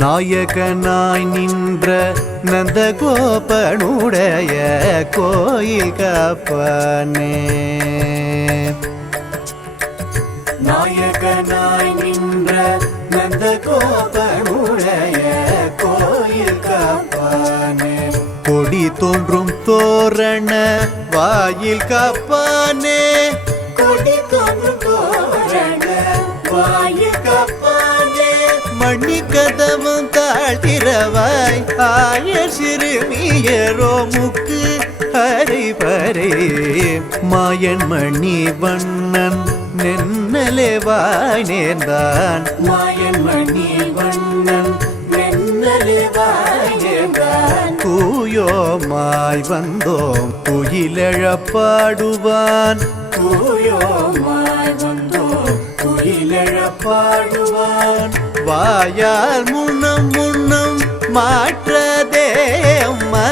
நாயகனாய் நின்ற நந்தகோபனுடைய கோயில் காப்பானே. நாயகனாய் நின்ற நந்தகோபனுடைய கோயில் காப்பானே. கொடி தோன்றும் தோரண வாயில் காப்பானே. கொடி தோன்றும் தோரண வாயில் காப்பானே. மணி கதவும் தாழ்த்திரவாய் ஆய சிறுமியரோ முக்கு ஹரிபரே. மாயன் மணி வண்ணன் நென்னலே வாய் நேர்ந்தான். மாயன் மணி வண்ணன் நென்னலே வாய் நேர்ந்தான். தூயோமாய் வந்தோம் துயிலெழப்பாடுவான். தூயோமாய் வந்தோம் துயிலெழப்பாடுவான். வாயால் முன்னம் முன்னம் மாற்றதே அம்மா.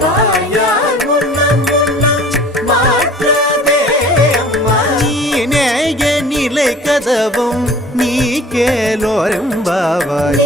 வாயால் முன்னம் முன்னம் மாற்றதே அம்மா. நீ நேய நிலை கதவும் நீ கேலோரம்பாவாய்.